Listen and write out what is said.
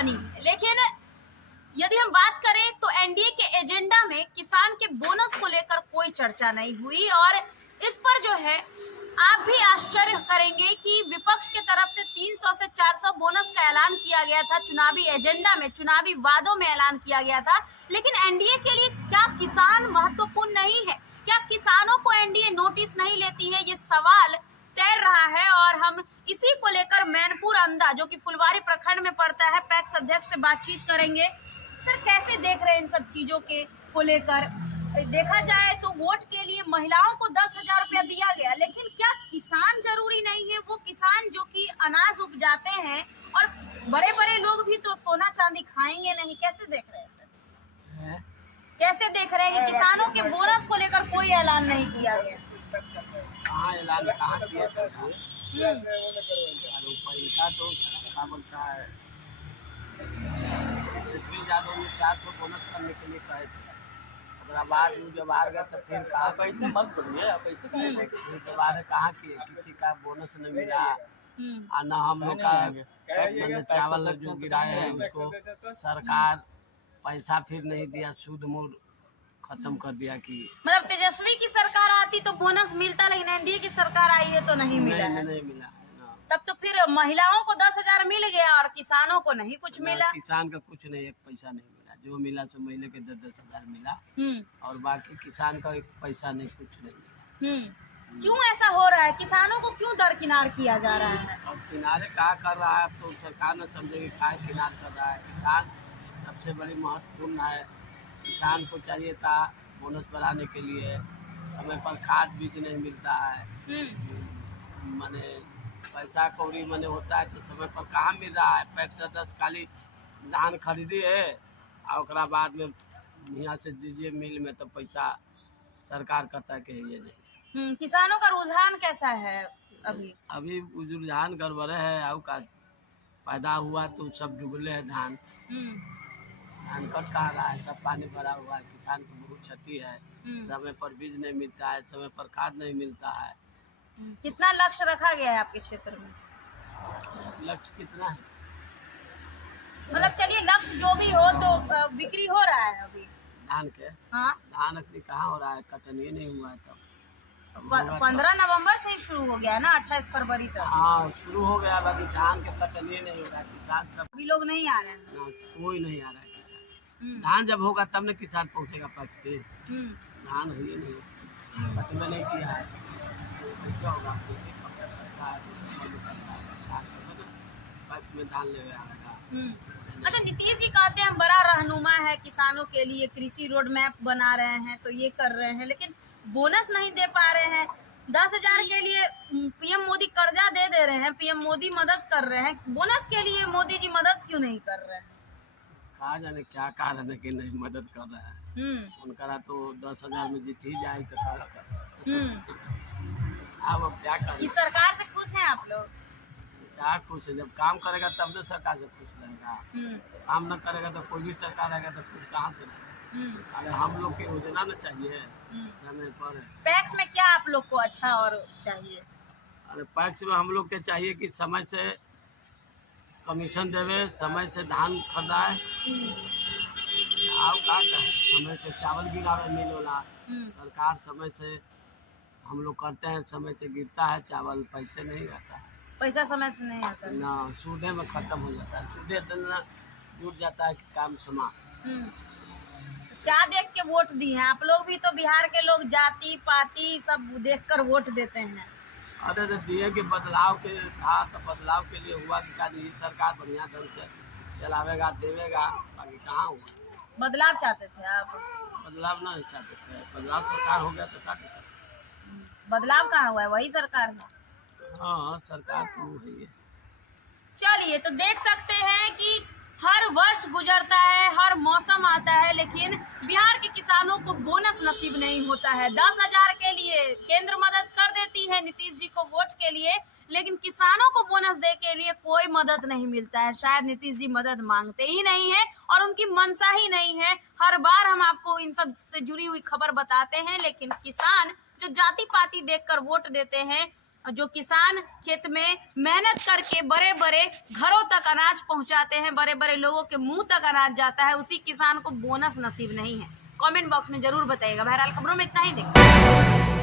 बनी है। लेकिन यदि हम बात करें तो एनडीए के एजेंडा में किसान के बोनस को लेकर कोई चर्चा नहीं हुई और इस पर जो है आप भी आश्चर्य करेंगे कि विपक्ष के तरफ से 300 से 400 बोनस का ऐलान किया गया था, चुनावी एजेंडा में, चुनावी वादों में ऐलान किया गया था। लेकिन एनडीए के लिए क्या किसान महत्वपूर्ण नहीं है? क्या किसानों को एनडीए नोटिस नहीं लेती है? ये सवाल तैर रहा है और हम इसी को लेकर मैनपुर अंधा, जो कि फुलवारी प्रखंड में पड़ता है, पैक्स अध्यक्ष से बातचीत करेंगे। सर, कैसे देख रहे हैं इन सब चीजों को लेकर? देखा जाए तो वोट के लिए महिलाओं को 10,000 रुपया दिया गया, लेकिन क्या किसान जरूरी नहीं है? वो किसान जो कि अनाज उपजाते हैं, और बड़े बड़े लोग भी तो सोना चांदी खाएंगे नहीं। कैसे देख रहे हैं सर? कैसे देख रहे हैं कि किसानों के बोनस को लेकर कोई ऐलान नहीं किया गया? कहाँ ऐलान कहाँ किया सरकार? पैसा तो क्या बोलता है, इसमें यादव ने 400 बोनस करने के लिए कहे थे। उसके बाद जब आ गए तो फिर कहा पैसे मत बोलिए, पैसे बाद कहाँ किए, किसी का बोनस नहीं मिला और न हम लोग का मैंने चावल जो गिराए हैं उसको सरकार पैसा फिर नहीं दिया, सूद मूड खत्म कर दिया। कि मतलब तेजस्वी की सरकार आती तो बोनस मिलता, लेकिन एनडीए की सरकार आई है तो नहीं मिला है। नहीं मिला है ना। तब तो फिर महिलाओं को 10,000 मिल गया और किसानों को नहीं कुछ मिला। किसान का कुछ नहीं, एक पैसा नहीं मिला। जो मिला सो महीने के 10,000 मिला और बाकी किसान का एक पैसा नहीं, कुछ नहीं मिला। क्यों ऐसा हो रहा है? किसानों को क्यों दरकिनार किया जा रहा है? और किनारे कहाँ कर रहा है तो सरकार न समझेगी कहाँ किनार कर रहा है। किसान सबसे बड़ी महत्वपूर्ण है। किसान को चाहिए था बोनस बढ़ाने के लिए, समय पर खाद बीज नहीं मिलता है, माने पैसा कौड़ी मने होता है तो समय पर कहाँ मिल रहा है। पैक्स 10 खाली धान खरीदी है और बाद में यहाँ से दीजिए मिल में, तो पैसा सरकार कहता है कि ये नहीं। किसानों का रुझान कैसा है अभी? अभी रुझान गड़बड़े है। और का पैदा हुआ तो सब डूबले है धान। धान कट कहा रहा है, सब पानी भरा हुआ है। किसान को बहुत क्षति है। समय पर बीज नहीं मिलता है, समय पर खाद नहीं मिलता है। कितना लक्ष्य रखा गया है आपके क्षेत्र में? लक्ष्य कितना है? मतलब चलिए लक्ष्य जो भी हो, तो बिक्री हो रहा है अभी धान के? हाँ, धान अभी कहाँ हो रहा है, कटनी नहीं हुआ है। तब 15 नवंबर से ही शुरू हो गया है ना, 28 फरवरी तक। हाँ शुरू हो गया, अभी धान के कटनी नहीं हो रहा है। किसान सब अभी लोग नहीं आ रहे हैं ना, कोई नहीं आ रहा है किसान। धान जब होगा तब न किसान पहुँचेगा पैक्स पे। धान हुई नहीं, कट में नहीं किया है, ऐसा होगा पैक्स में धान ले आएगा। अच्छा, नीतीश जी कहते हैं बड़ा रहनुमा है किसानों के लिए, कृषि रोड मैप बना रहे हैं, तो ये कर रहे हैं, लेकिन बोनस नहीं दे पा रहे हैं। 10,000 के लिए पीएम मोदी कर्जा दे रहे हैं, पीएम मोदी मदद कर रहे हैं, बोनस के लिए मोदी जी मदद क्यों नहीं कर रहे हैं? कहा जाने क्या कारण है कि नहीं मदद कर रहा है। उनका तो 10,000 में जीत ही जाए तो अब क्या करें। इस सरकार से खुश हैं आप लोग? क्या खुश है, जब काम करेगा तब तो सरकार से खुश रहेगा। काम न करेगा तो कोई भी सरकार आएगा तो खुश कहाँ से रहेगा। अरे हम लोग की योजना न चाहिए समय पर। पैक्स में क्या आप लोग को अच्छा और चाहिए? अरे पैक्स में हम लोग के चाहिए कि समय से कमीशन देवे, समय से धान खरीदाए, समय से चावल गिरावे मिल वाला। सरकार समय से हम लोग करते हैं, समय से गिरता है चावल, पैसे नहीं रहता है। पैसा समय से नहीं आता ना, सूदे में खत्म हो जाता है। सूदे इतना जुट जाता है कि काम समाप्त। क्या देख के वोट दी हैं आप लोग? भी तो बिहार के लोग जाति पाति सब देखकर वोट देते हैं। अरे तो दिए के बदलाव के था, तो बदलाव के लिए हुआ कि ये सरकार बढ़िया ढंग से चलावेगा देवेगा, बाकी कहाँ हुआ। बदलाव चाहते थे आप? बदलाव नहीं चाहते थे, बदलाव सरकार हो गया तो क्या दिक्कत? बदलाव कहाँ हुआ है? वही सरकार है। हाँ सरकार तो वही है। चलिए, तो देख सकते हैं कि हर वर्ष गुजरता है, हर मौसम आता है, लेकिन बिहार के किसानों को बोनस नसीब नहीं होता है। 10,000 के लिए केंद्र मदद कर देती है नीतीश जी को वोट के लिए, लेकिन किसानों को बोनस दे के लिए कोई मदद नहीं मिलता है। शायद नीतीश जी मदद मांगते ही नहीं है और उनकी मंशा ही नहीं है। हर बार हम आपको इन सब से जुड़ी हुई खबर बताते हैं, लेकिन किसान जो जाति पाति देखकर वोट देते हैं, जो किसान खेत में मेहनत करके बड़े बड़े घरों तक अनाज पहुंचाते हैं, बड़े बड़े लोगों के मुंह तक अनाज जाता है, उसी किसान को बोनस नसीब नहीं है। कमेंट बॉक्स में जरूर बताइएगा। बहरहाल खबरों में इतना ही। देखिए।